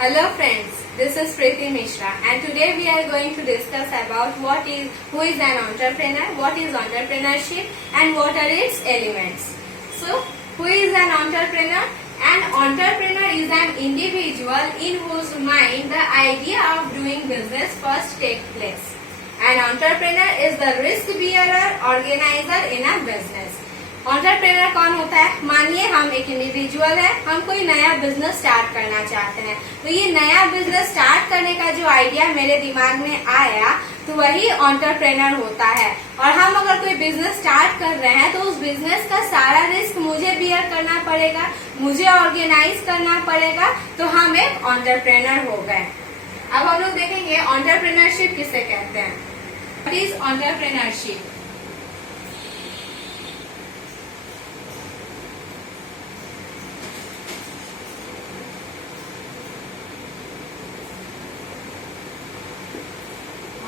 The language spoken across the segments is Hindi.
Hello friends, this is Preeti Mishra and today we are going to discuss about who is an entrepreneur, what is entrepreneurship and what are its elements. So, who is an entrepreneur? An entrepreneur is an individual in whose mind the idea of doing business first takes place. An entrepreneur is the risk bearer, organizer in a business. Entrepreneur कौन होता है? मानिए हम एक इंडिविजुअल है, हम कोई नया बिजनेस स्टार्ट करना चाहते हैं, तो ये नया बिजनेस स्टार्ट करने का जो आइडिया मेरे दिमाग में आया तो वही एंटरप्रेन्योर होता है। और हम अगर कोई बिजनेस स्टार्ट कर रहे हैं तो उस बिजनेस का सारा रिस्क मुझे बियर करना पड़ेगा, मुझे ऑर्गेनाइज करना पड़ेगा, तो हम एक एंटरप्रेन्योर हो गए। अब हम लोग देखेंगे एंटरप्रेन्योरशिप किसे कहते हैं। What is entrepreneurship?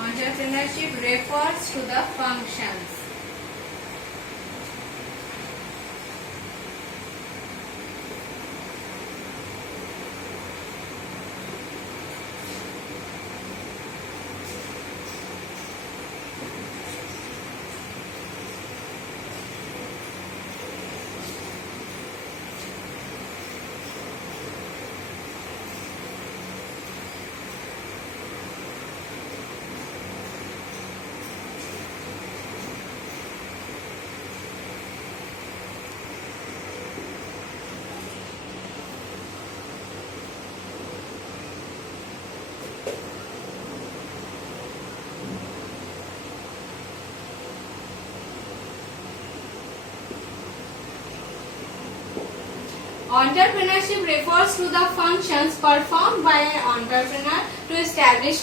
Entrepreneurship refers to the functions. Entrepreneurship refers to the functions performed by an entrepreneur to establish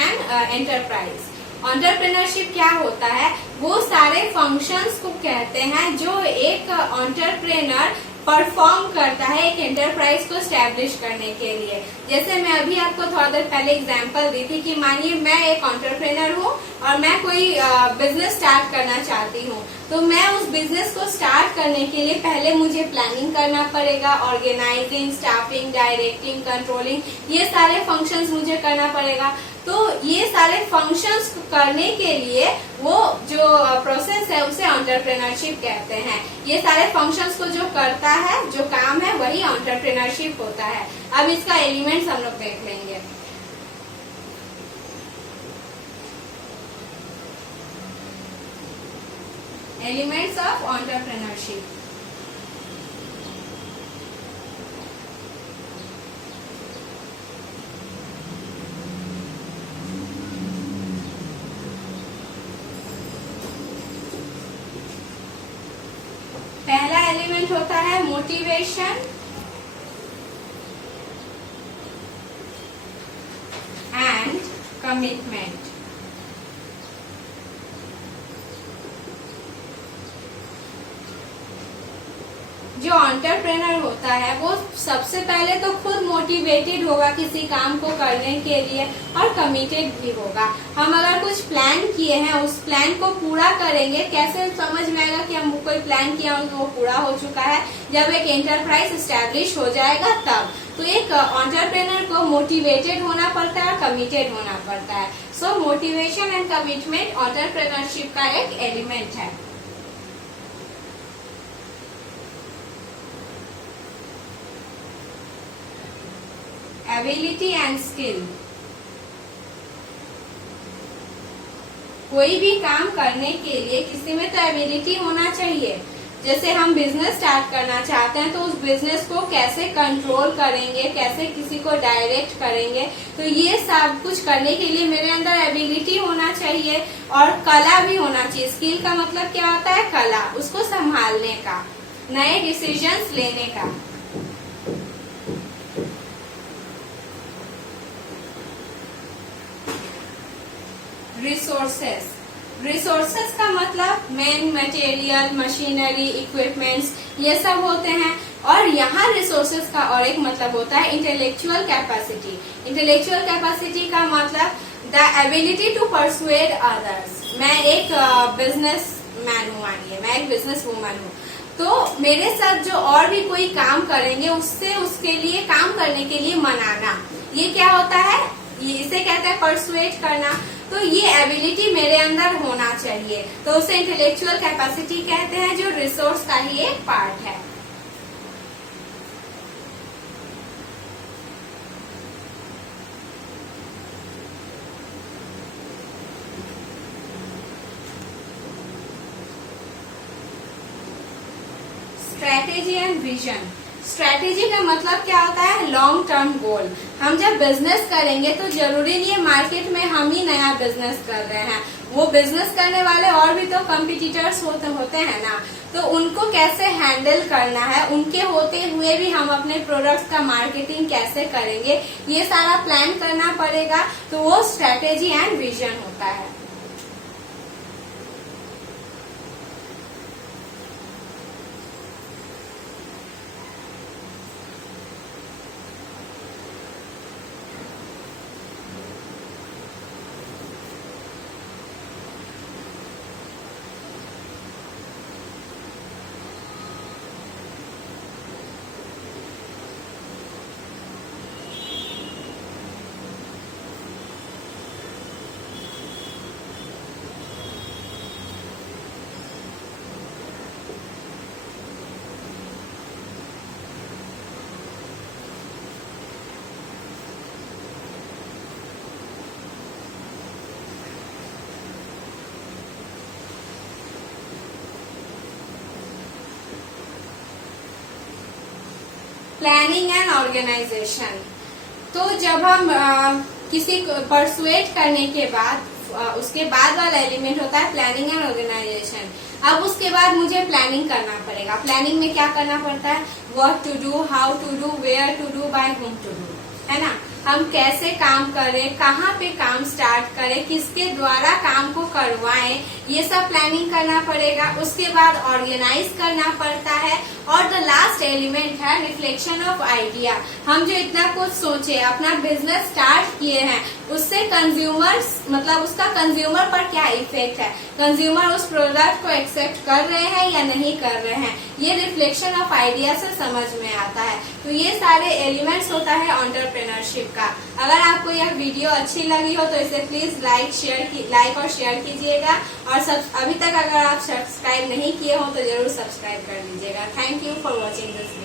an enterprise. Entrepreneurship क्या होता है? वो सारे functions को कहते हैं जो एक entrepreneur परफॉर्म करता है एक एंटरप्राइज को स्टैब्लिश करने के लिए। जैसे मैं अभी आपको थोड़ा देर पहले एग्जांपल दी थी कि मानिए मैं एक एंटरप्रेन्योर हूँ और मैं कोई बिजनेस स्टार्ट करना चाहती हूँ, तो मैं उस बिजनेस को स्टार्ट करने के लिए पहले मुझे प्लानिंग करना पड़ेगा, ऑर्गेनाइजिंग, स्टाफिंग, डायरेक्टिंग, कंट्रोलिंग, ये सारे फंक्शंस मुझे करना पड़ेगा। तो ये सारे फंक्शंस करने के लिए वो जो प्रोसेस है उसे एंटरप्रेन्योरशिप कहते हैं। ये सारे फंक्शंस को जो करता है, जो काम है, वही एंटरप्रेन्योरशिप होता है। अब इसका एलिमेंट्स हम लोग देख लेंगे। Elements of entrepreneurship. पहला एलिमेंट होता है मोटिवेशन एंड कमिटमेंट। जो एंटरप्रेन्योर होता है वो सबसे पहले तो खुद मोटिवेटेड होगा किसी काम को करने के लिए और कमिटेड भी होगा। हम अगर कुछ प्लान किए हैं उस प्लान को पूरा करेंगे। कैसे समझ में आएगा कि हम कोई प्लान किया वो पूरा हो चुका है? जब एक एंटरप्राइज एस्टैब्लिश हो जाएगा तब। तो एक एंटरप्रेन्योर को मोटिवेटेड होना पड़ता है, कमिटेड होना पड़ता है। सो मोटिवेशन एंड कमिटमेंट एंटरप्रेन्योरशिप का एक एलिमेंट है। Ability and skill. कोई भी काम करने के लिए किसी में तो एबिलिटी होना चाहिए। जैसे हम बिजनेस स्टार्ट करना चाहते हैं तो उस बिजनेस को कैसे कंट्रोल करेंगे, कैसे किसी को डायरेक्ट करेंगे, तो ये सब कुछ करने के लिए मेरे अंदर एबिलिटी होना चाहिए और कला भी होना चाहिए। स्किल का मतलब क्या होता है? कला, उसको संभालने का, नए डिसीजंस लेने का। रिसोर्सेस का मतलब मैन, मटेरियल, मशीनरी, इक्विपमेंट्स, ये सब होते हैं। और यहाँ रिसोर्सेस का और एक मतलब होता है इंटेलेक्चुअल कैपेसिटी। इंटेलेक्चुअल कैपेसिटी का मतलब the ability to persuade others. मैं एक बिजनेस मैन हूँ, मानिए मैं एक बिजनेस वूमन हूँ, तो मेरे साथ जो और भी कोई काम करेंगे उससे उसके लिए काम करने के लिए मनाना, ये क्या होता है, ये इसे कहते हैं परसुएट करना। तो ये एबिलिटी मेरे अंदर होना चाहिए, तो उसे इंटेलेक्चुअल कैपेसिटी कहते हैं, जो रिसोर्स का ही एक पार्ट है। Strategy and vision. स्ट्रैटेजी का मतलब क्या होता है, लॉन्ग टर्म गोल। हम जब बिजनेस करेंगे तो जरूरी नहीं है मार्केट में हम ही नया बिजनेस कर रहे हैं, वो बिजनेस करने वाले और भी तो कंपटीटर्स होते हैं ना, तो उनको कैसे हैंडल करना है, उनके होते हुए भी हम अपने प्रोडक्ट्स का मार्केटिंग कैसे करेंगे, ये सारा प्लान करना पड़ेगा। तो वो स्ट्रैटेजी एंड विजन होता है। Planning and organisation. तो जब हम किसी को परसुएट करने के बाद उसके बाद वाला एलिमेंट होता है प्लानिंग एंड ऑर्गेनाइजेशन। अब उसके बाद मुझे प्लानिंग करना पड़ेगा। प्लानिंग में क्या करना पड़ता है, what to do, how to do, where to do, by whom to do, है ना। हम कैसे काम करें, कहाँ पे काम स्टार्ट करें, किसके द्वारा काम को करवाएं, ये सब प्लानिंग करना पड़ेगा। उसके बाद ऑर्गेनाइज करना पड़ता है, और द लास्ट एलिमेंट है रिफ्लेक्शन ऑफ आइडिया। हम जो इतना कुछ सोचे, अपना बिजनेस स्टार्ट किए हैं, उससे कंज्यूमर्स मतलब उसका कंज्यूमर पर क्या इफेक्ट है, कंज्यूमर उस प्रोडक्ट को एक्सेप्ट कर रहे हैं या नहीं कर रहे हैं, ये रिफ्लेक्शन ऑफ आइडिया से समझ में आता है। तो ये सारे एलिमेंट्स होता है एंटरप्रेन्योरशिप का। अगर आपको यह वीडियो अच्छी लगी हो तो इसे प्लीज लाइक और शेयर कीजिएगा, और अभी तक अगर आप सब्सक्राइब नहीं किए हो तो जरूर सब्सक्राइब कर लीजिएगा। Thank you for watching this.